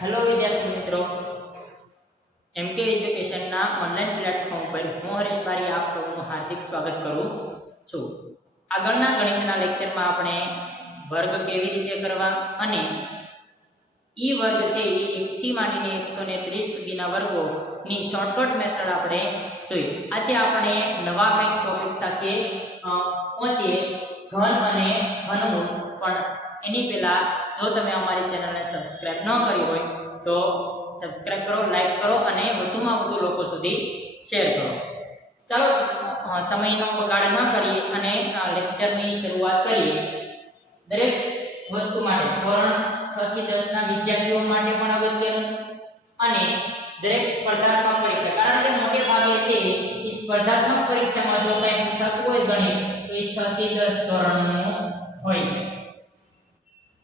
Hello વિદ્યાર્થી મિત્રો, એમકે એજ્યુકેશનના ઓનલાઈન પ્લેટફોર્મ પર હું હરેશ બારી આપ સૌનું હાર્દિક સ્વાગત કરું છું. આગળના ગણિતના લેક્ચરમાં આપણે વર્ગ કેવી રીતે કરવા અને ઈ વર્ગ છે એ 1 થી માંડીને 130 સુધીના વર્ગોની શોર્ટકટ મેથડ આપણે જોઈએ. આજે આપણે નવા કંઈક ટોપિક સાથે પહોંચીએ, ઘન અને ઘનમૂળ. પણ એની પહેલા જો તમે અમારી ચેનલને સબસ્ક્રાઇબ ન કરી હોય તો સબસ્ક્રાઇબ કરો, લાઈક કરો અને વધુમાં વધુ લોકો સુધી શેર કરો. ચાલો સમયનો બગાડ ન કરીએ અને લેક્ચરની શરૂઆત કરીએ. દરેક વસ્તુ માટે ધોરણ 6 થી 10 ના વિદ્યાર્થીઓ માટે પણ અગત્યનું અને દરેક સ્પર્ધાત્મક પરીક્ષા, કારણ કે મોટે ભાગે છે એ સ્પર્ધાત્મક પરીક્ષામાં જો કંઈ પૂછાતું હોય ગણિત તો એ 6 થી 10 ધોરણનું હોય છે.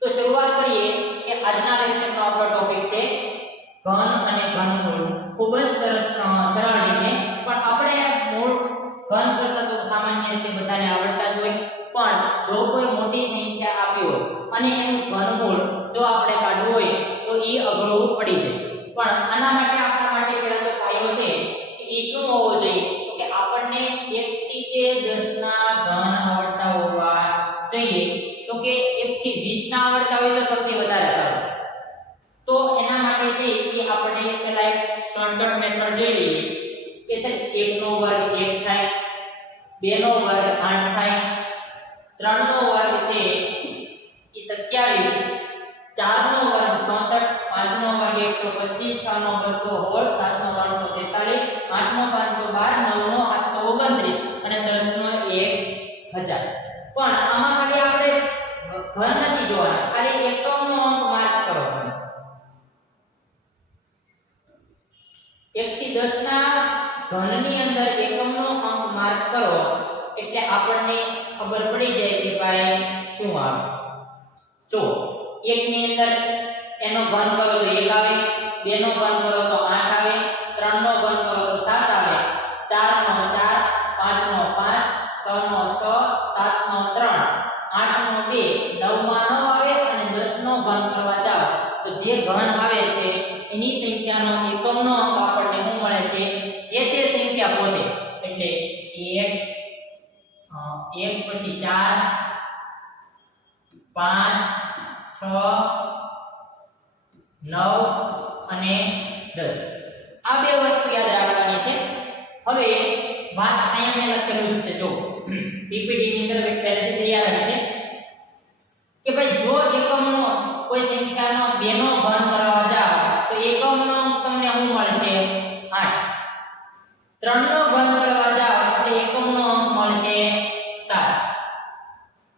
તો શરૂઆત કરીએ કે આજના લેક્ચરનો આપણો ટોપિક છે ઘન અને ઘનમૂળ. ખૂબ જ સરળ રીતે, પણ આપણે મૂળ ઘન કરતા તો સામાન્ય રીતે બધાને આવડતા જ હોય, પણ જો કોઈ મોટી સંખ્યા આપી હોય અને એનું ઘનમૂળ જો આપણે કાઢવું હોય તો એ અઘરું પડી જાય. પણ આના માટે આપણા માટે પહેલા તો પાયો છે કે એ શું હોવો જોઈએ, તો કે આપણને 1 થી 10 ના ઘન આવડતા હોવા જોઈએ. જો કે 1 થી 20 ના આવડતા હોય તો સૌથી વધારે સારું. તો એના માટે છે કે આપણે પહેલા એક શોર્ટકટ મેથડ જોઈ લઈએ કે સર 1 નો વર્ગ 1 થાય, 2 નો વર્ગ 8 થાય, 3 નો વર્ગ છે એ 27, 4 નો વર્ગ 66, 5 નો વર્ગ 125, 6 નો 216, 7 નો 343, 8 નો 512, 9 નો 829 અને 10 નો 1000. પણ આમાં ખાલી આપણે ઘન નથી જોવાના, ખાલી એકમનો અંક માર્ક કરો. 1 થી 10 ના ઘનની અંદર એકમનો અંક માર્ક કરો એટલે આપણને ખબર પડી જાય કે ભાઈ શું આવે. જો 1 ની અંદર એનો ઘન કરો તો 1 આવે, 2 નો ઘન કરો તો 8 આવે, 3 નો ઘન કરો તો 7 આવે, 4 નો 4, 5 નો 5, 6 નો 6, 7 નો 3, 8 નો 2, 9 માં 9 આવે અને 10 નો ઘન કરવા જાવ તો જે ઘન આવે છે એની સંખ્યાનો એકમનો અંક આપણને શું મળે છે, જે તે સંખ્યા પોતે. એટલે 1 પછી 4, 5, 6, 9 અને 10. આ બે વસ્તુ યાદ રાખવાની છે. હવે વાત અહીંયા મેં લખેલું છે, જો પીપીટી ની અંદર પહેલેથી તૈયાર છે કે ભાઈ જો એકમનો કોઈ સંખ્યાનો 2 નો ઘન કરવા જાવ તો એકમનો અંક તમને શું મળશે, 8. 3 નો ઘન કરવા જાવ એટલે એકમનો અંક મળશે 7.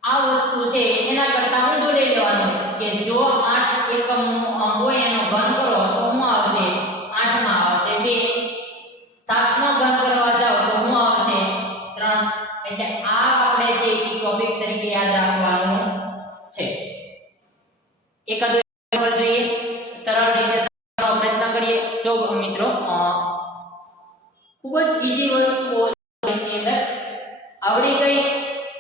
આ વસ્તુ છે એના કરતા ઊંધું લઈ લેવાનું કે જો 8 એકમનો અંક હોય એનો ઘન કરો તો શું આવશે, 8 માં આવશે 2. 7 નો ઘન કરવા જાવ તો શું આવશે, 3. એટલે આ આપણે છે એ ટોપિક તરીકે યાદ રાખવાનું છે. એકાદો એક્ઝામ્પલ જોઈએ, સરળ રીતે સમજવાનો પ્રયત્ન કરીએ. જો મિત્રો ખૂબ જ ઈઝી વસ્તુઓ ની અંદર આવડી ગઈ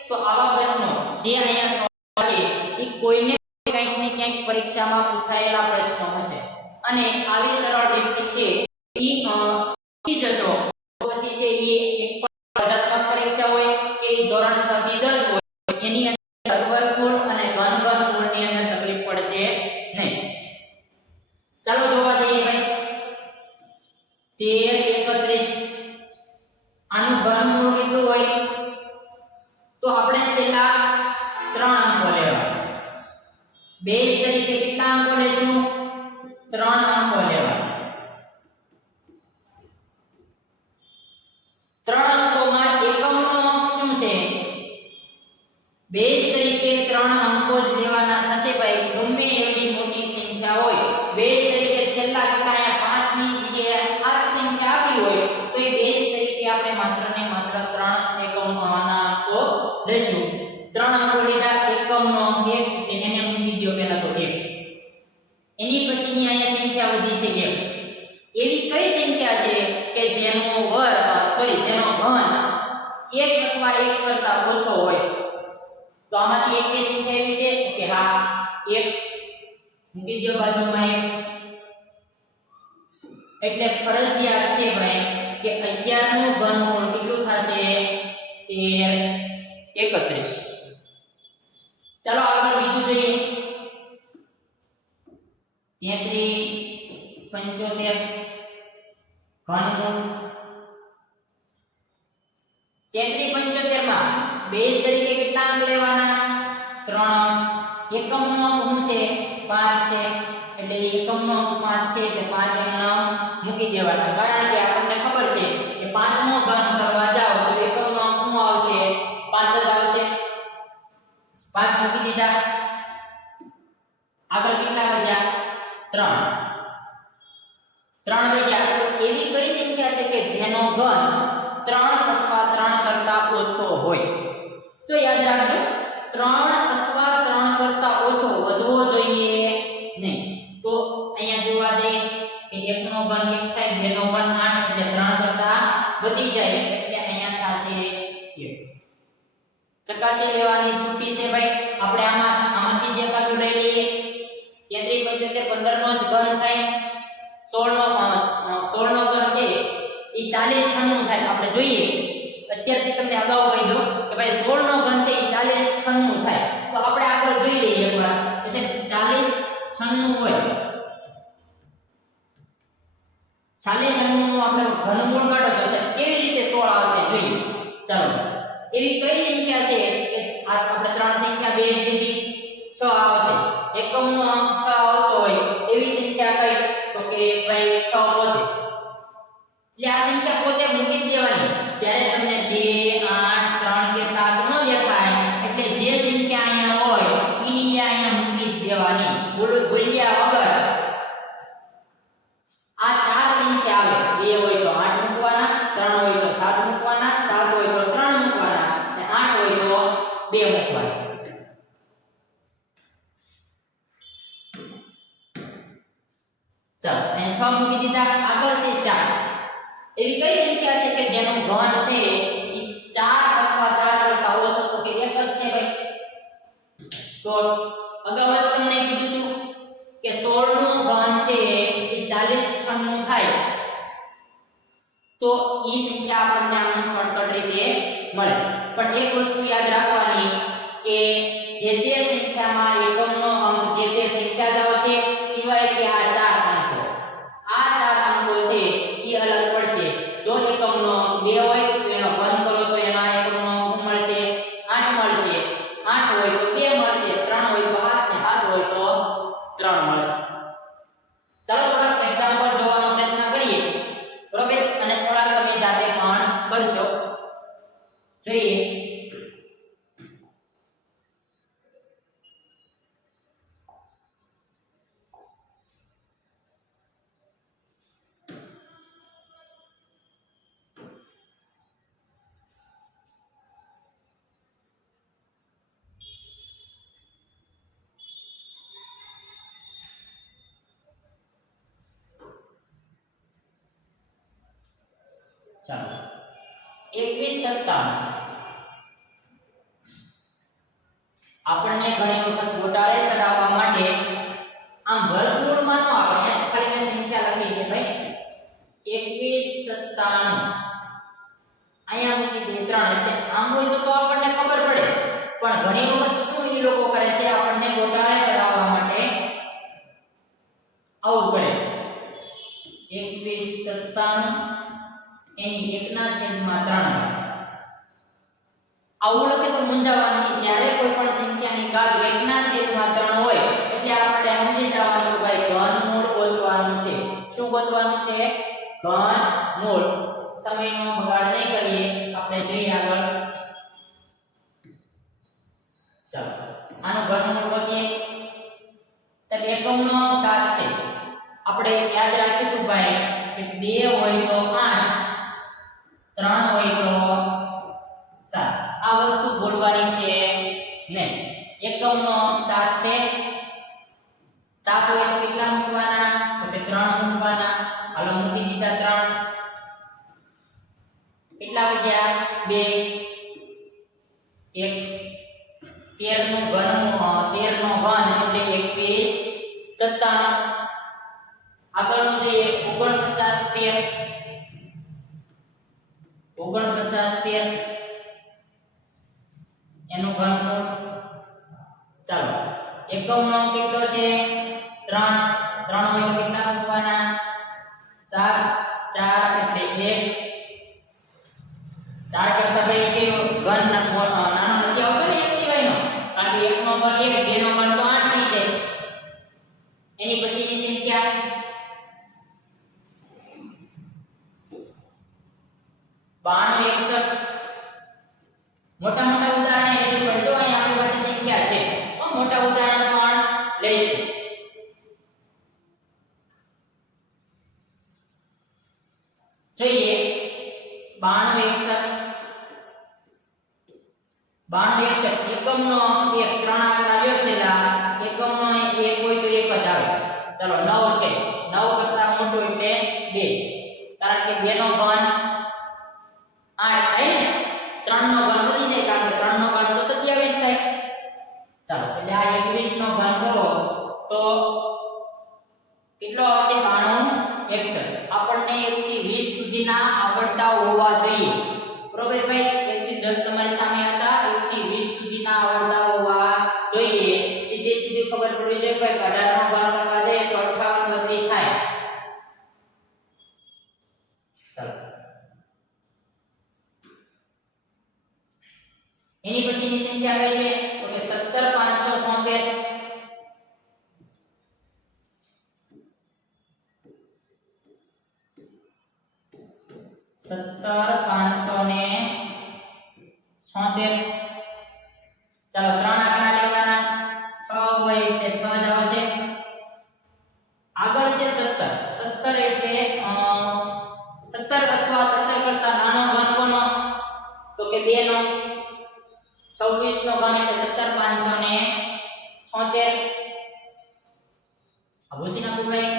તો આવા પ્રશ્નો જે અહીંયા છે એ કોઈને કંઈક ને ક્યાંક પરીક્ષામાં પૂછાયેલા પ્રશ્નો હશે અને આવી સરળ રીતે છે એ જશો પછી છે એ એક સ્પર્ધાત્મક પરીક્ષા હોય કે ધોરણ 6 થી 10 હોય એની અંદર વર્ગમૂળ અને ઘનમૂળની અંદર તકલીફ પડશે નહીં. ચાલો જોવા જઈએ ભાઈ. 13, 31 આનું ઘનમૂળ કેટલું હોય તો આપણે છેલ્લા 3 અંકો લેવા. બેઝ તરીકે કેટલા અંકો લેશું, 3 અંકો લેવા. 3 અંકોમાં એકમનો અંક શું છે, બેઝ તરીકે 3 અંકો જ લેવાના થશે ભાઈ. ગમે એવી મોટી સંખ્યા હોય, બેઝ તરીકે છેલ્લા કેટલા 5 ની જગ્યાએ 8 સંખ્યા આપી હોય તો એ બેઝ તરીકે આપણે માત્ર ને માત્ર 3 એકમના અંકો લેશું. 3 અંકો લીધા, એકમનો અંક 1 એટલે એને મૂકી દો પહેલા તો 1. એની પછીની અહીંયા સંખ્યા વધી છે 1. એવી કઈ સંખ્યા છે કે જેનો જેનો ઘન 1 અથવા 1 કરતા ઓછો હોય? તો આમાંથી એક સંખ્યા એવી છે કે હા 1 મૂકી દો બાજુમાં 1. એટલે ફરજિયાત છે ભાઈ કે 11 નું ઘનમૂળ કેટલું થશે 13 31. ચાલો આગળ બીજું જોઈએ 33 75 ઘનમૂળ 33 75 માં બેઝ તરીકે કેટલા અંક લેવાના 3 એકમનો અંક શું છે 5 છે એટલે એકમનો અંક 5 છે એટલે 5 એમનો મૂકી દેવાના કારણ કે આપણને ખબર છે કે 5 નો ઘન કરવા જાઓ તો એકમનો અંક શું આવશે 5 જ આવશે 5 મૂકી દીધા આગળ કેટલા વધ્યા 3 વધ્યા તો એવી કઈ સંખ્યા છે કે જેનો ઘન 3 અથવા 3 કરતા ઓછો હોય તો યાદ રાખજો 3 અથવા 3 કરતા ઓછો વધવો જોઈએ નહીં તો અહીંયા જોવા જઈએ કે 1 નો ઘન 1 થાય 2 નો ઘન 8 એટલે 3 કરતા વધી જાય એટલે અહીંયા થશે 1 ચકાસી લેવાની છૂટી છે ભાઈ આપણે આમાંથી જે એકાદું લઈ લઈએ 33 75 15 નો જ ઘન થાય 16 નો ઘન છે એ 40 96 થાય આપણે જોઈએ અત્યારથી તમને અગાઉ કહી દઉં કે ભાઈ 16 નો ઘન છે એ 40 96 થાય તો આપણે આગળ જોઈ લઈએ એકવાર એટલે 40 96 હોય 40 96 નું આપણે ઘનમૂળ કાઢો તો કેવી રીતે 16 આવશે જોઈએ ચાલો એવી કઈ સંખ્યા છે કે આપણે ત્રણ સંખ્યા બેઝ લીધી 6 આવશે એકમનો અંક 6 આવતો હોય એવી સંખ્યા કઈ તો કે ભાઈ 6 પોતે એટલે આ સંખ્યા પોતે મૂકી દેવાની જ્યારે તમને 2 8 3 કે 7 નો દેખાય એટલે જે સંખ્યા અહીંયા હોય એની અહીંયા મૂકી દેવાની ભૂલ્યા વગર આ ચાર સંખ્યા આવે 2 હોય તો 8 મૂકવાના 3 હોય તો 7 મૂકવાના 7 હોય તો 3 મૂકવાના અને 8 હોય તો 2 મૂકવાના ચાલો અહીં 6 મૂકી દીધા આગળ છે 4 એવી કઈ સંખ્યા છે કે જેનું ઘન છે એ 4 અથવા 4 કરતા ઓછો તો કે 1 જ છે ભાઈ 16 અગાઉ જ તમને કીધું હતું કે 16 નું ઘન છે એ 40 96 થાય તો ઈ સંખ્યા આપણને આમ શોર્ટકટ રીતે મળે પણ એક વસ્તુ યાદ રાખવાની કે જે તે સંખ્યામાં એકમનો અંક જે તે સંખ્યા જ આવશે સિવાય કે આ 4 અંકો છે ઈ અલગ પડશે જો એકમનો અંક 2 હોય તો એનો ઘન કરો તો એના એકમનો અંક મળશે 8 મળશે 8 હોય તો 2 મળશે 3 હોય તો 8 ને 7 હોય તો 3 મળશે ચાલો થોડાક એક્ઝામ્પલ જોવાનો પ્રયત્ન કરીએ બરોબર અને થોડાક તમે જાતે પણ કરશો જોઈએ ચાલો 21 આપણને ઘણી વખત ગોટાળે ચડાવવા માટે આમ વર્ગમૂળમાં ન આવે અહીંયા ખાલી મેં સંખ્યા લખી છે ભાઈ 21 અહીંયા મૂકી દે 3 એટલે આમ હોય તો આપણને ખબર પડે પણ ઘણી વખત શું એ લોકો કરે છે આપણને ગોટાળે ચડાવવા માટે આવું કરે 21 એની 1/3 આવું લખે તો મૂંઝાવાની જ્યારે કોઈ પણ સંખ્યાની ઘાત 1/3 હોય એટલે આપણે સમજી જવાનું કે ભાઈ ઘનમૂળ ગોતવાનું છે શું ગોતવાનું છે ઘનમૂળ સમયનો બગાડ નહીં કરીએ આપણે જોઈએ આગળ ચાલો આનું ઘનમૂળ ગોતીએ સાહેબ એકમનો અંક 7 છે આપણે યાદ રાખ્યું હતું ભાઈ કે 2 હોય તો 8 3 હોય તો 7 આ વસ્તુ બોલવાની છે નહીં એકમનો અંક 7 છે 7 હોય તો કેટલા મૂકવાના તો કે 3 મૂકવાના હાલો મૂકી દીધા 3 કેટલા વધ્યા 2 1 13 નું ઘન એટલે 21 97 આગળનું જોઈએ 49 એનું ઘનમૂળ ચાલો એકમનો કેટલો છે 3 3 હોય તો કેટલા મૂકવાના 7 4 એટલે 1 4 કરતા ભાઈ કેવો ઘન નાનો નથી આવતો ને એક સિવાયનો કારણ કે 1 નો ઘન 1 2 નો ઘન તો 8 થઈ જાય એની પછીની સંખ્યા 92 61 મોટા મોટા ઉદાહરણ લઈશું ભાઈ તો અહીં આપણી પાસે સંખ્યા છે તો મોટા ઉદાહરણ પણ લઈશું જોઈએ 92 61 એકમનો અંક 1 3 આંકડા લ્યો છેલ્લા એકમનો 1 હોય તો 1 જ આવે ચાલો 9 છે 9 કરતા મોટો એટલે 2 કારણ કે 2 નો ઘન 8 થાય ને 3 નો ઘન વધી જાય કારણ કે 3 નો ઘન તો 27 થાય ચાલો એટલે આ 21 નો ઘન કરો તો કેટલો આવશે 92 61 આપણને 1 થી 20 સુધીના આવડતા હોવા જોઈએ બરોબર ભાઈ 1 થી 10 તમારી સામે હતા 1 થી 20 સુધીના આવડતા હોવા જોઈએ સીધી ખબર પડવી જોઈએ ભાઈ 18 નો ઘન કરવા જાય તો 58 32 થાય ચાલો એની પછીની સંખ્યા કઈ છે તો કે 17573 17576 ચાલો 3 આંકડા લેવાના 6 હોય એટલે 6 જ આવશે આગળ છે 17 17 એટલે 17 અથવા 17 કરતા નાનો ઘન કોનો તો કે 2 નો 26 નો ઘન એટલે 17576 અબુસીના ભાઈ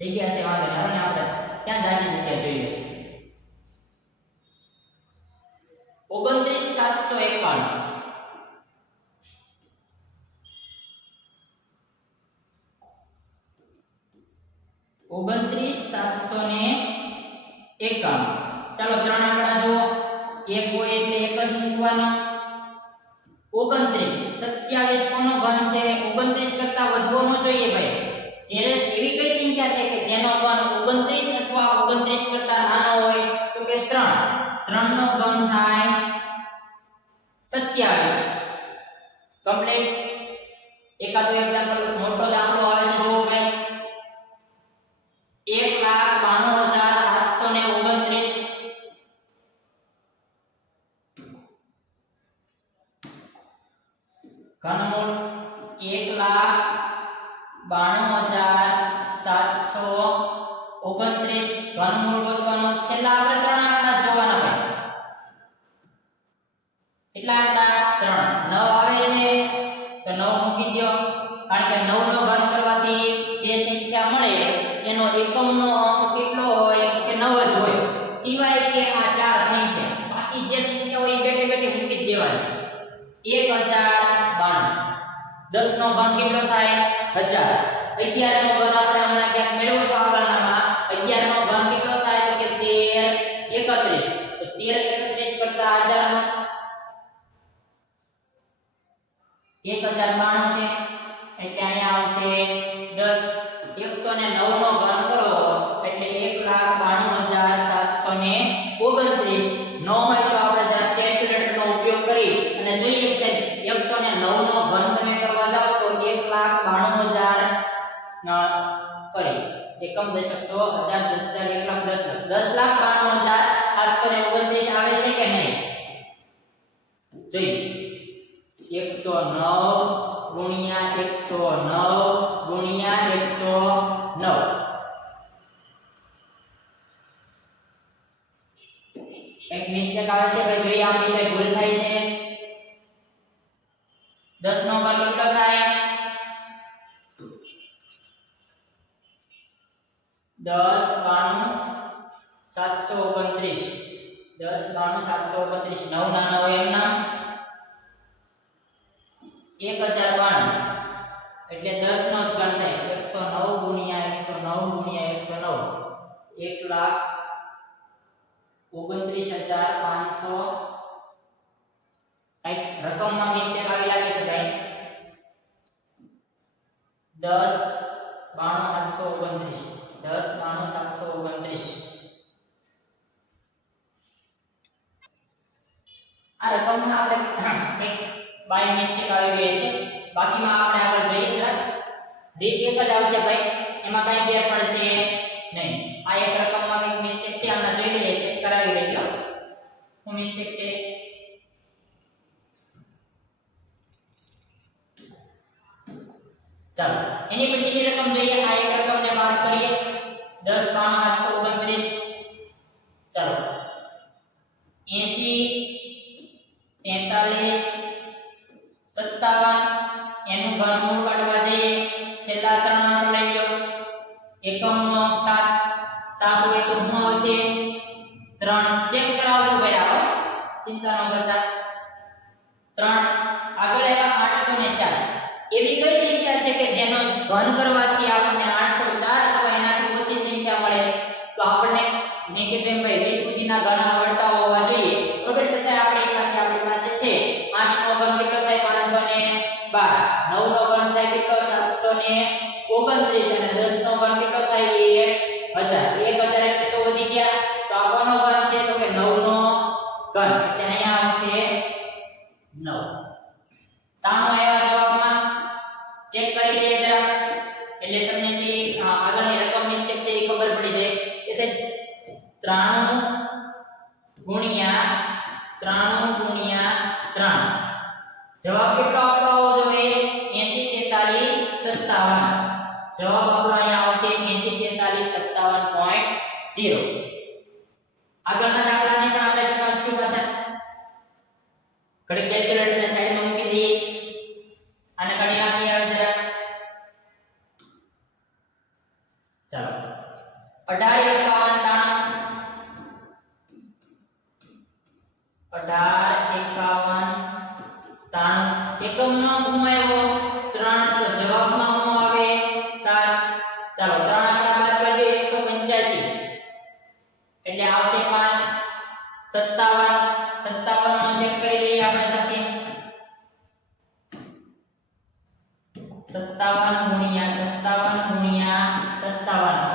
જગ્યા છે વાંધો નહીં આપણે ક્યાં જાજી જગ્યા જોઈએ છે 29791 29791 ચાલો 3 આંકડા જુઓ 1 હોય એટલે 1 જ મૂકવાનો 29 27 કોનો ઘન છે 29 કરતા વધવાનો જોઈએ ભાઈ જ્યારે એવી કઈ સંખ્યા છે કે જેનો ઘન 29 અથવા 29 કરતા નાનો હોય તો કે 3 નો ઘન થાય 27 કમ્પ્લીટ એકાદો એક્ઝામ્પલ મોટો દાખલો આવે છે જો ભાઈ 1,92,729 ઘનમૂળ 1,92,729 ઘનમૂળ ગોતવાનું છેલ્લા આપણે 3 આંકડા જોવાના ભાઈ કેટલા આંકડા 3 9 આવે છે તો 9 મૂકી દો કારણ કે 9 નો ઘન કરવાથી જે સંખ્યા મળે એનો એકમનો અંક કેટલો હોય કે 9 જ હોય સિવાય કે આ ચાર સંખ્યા બાકી જે સંખ્યા હોય એ બેઠે બેઠે મૂકી દેવાની 1092 10 નો ઘન કેટલો થાય 1000 11 નો ઘન આપણે હમણાં ક્યાંક મેળવ્યો તો આગળનામાં 11 નો ઘન કેટલો થાય તો કે 13 31 તો 13 31 કરતા 1000 નો 1092 છે એટલે અહીંયા આવશે 10 109 નો ઘન કરો એટલે 1,92,729 નો હોય તો આપણે જરા કેલ્ક્યુલેટરનો ઉપયોગ કરી અને જોઈએ છે 109 નો ઘન તમે કરવા જાવ તો 1,92,000 સોરી એકમ દશક 100 1000 10,000 10,92,729 આવે છે કે નહીં જોઈએ 109 ગુણ્યા 109 ગુણ્યા 109 એક મિસ્ટેક આવે છે ભાઈ જોઈએ આપણી કઈ ભૂલ થાય છે 10 નો ઘન કેટલો થાય 10,92,729 10,92,729 9 ના 9 એમના 1092 એટલે 10 નો જ ઘન થાય 109 ગુણ્યા 109 ગુણ્યા 109 1,29,500 રકમમાં મિસ્ટેક આવી લાગી છે ભાઈ 10 92 729 આ રકમમાં આપણે એક બાય મિસ્ટેક આવી ગઈ છે બાકીમાં આપણે આગળ જોઈએ જરા રીત એક જ આવશે ભાઈ એમાં કઈ ફેર પડશે નહીં આ એક રકમમાં એક મિસ્ટેક છે આમાં જોઈ લઈએ ચેક કરાવી લઈએ શું મિસ્ટેક છે ચાલો એની પછીની રકમ જોઈએ આ એક રકમને બાદ કરીએ 10 92 729 ચાલો 80 43 57 એનું ઘનમૂળ કાઢવા જઈએ છેલ્લા ત્રણ અંક લઈ લો એકમનો 7 7 હોય તો શું આવશે 3 ચેક કરાવજો ભાઈ આવો ચિંતા ન કરતા 3 આગળ આવ્યા 804 એવી કઈ સંખ્યા છે કે જેનો ઘન કરવાથી આપણને 804 અથવા એનાથી ઓછી સંખ્યા મળે તો આપણને મેં કીધું એમ ભાઈ 20 સુધીના ઘન આવડતા હોવા જોઈએ બરોબર છતાં આપણી પાસે છે 8 નો ઘન કેટલો થાય 512 9 નો ઘન થાય કેટલો 729 અને 10 નો ઘન કેટલો થાય 1000 1000 એટલે તો વધી ગયા તો આ કોનો ઘન છે તો કે 9 નો ઘન એટલે અહીંયા આવશે 9 તાનો આવ્યા જવાબમાં ચેક કરી લઈએ જરા એટલે તમને જે આગળની રકમ મિસ્ટેક છે એ ખબર પડી જાય કે સાહેબ 93 ગુણ્યા 3 જવાબ કેટલો આપણો આવવો જોઈએ 80 43 57 જવાબ આપણો અહીંયા આવશે 80 43 57.0 આગળના દાખલાને પણ આપણે ચકાસીશું પાછા ઘડી કેલ્ક્યુલેટરને સાઈડમાં મૂકી દઈએ આને કાઢી નાખીએ હવે જરા ચાલો 18 51 93 એકમનો ગુણ આવ્યો 3 તો જવાબમાં શું આવે 7 ચાલો 3 આંકડા બાદ કરીએ 185 એટલે આવશે 5 57 નો ચેક કરી લઈએ આપણે સાથે 57 ગુણ્યા 57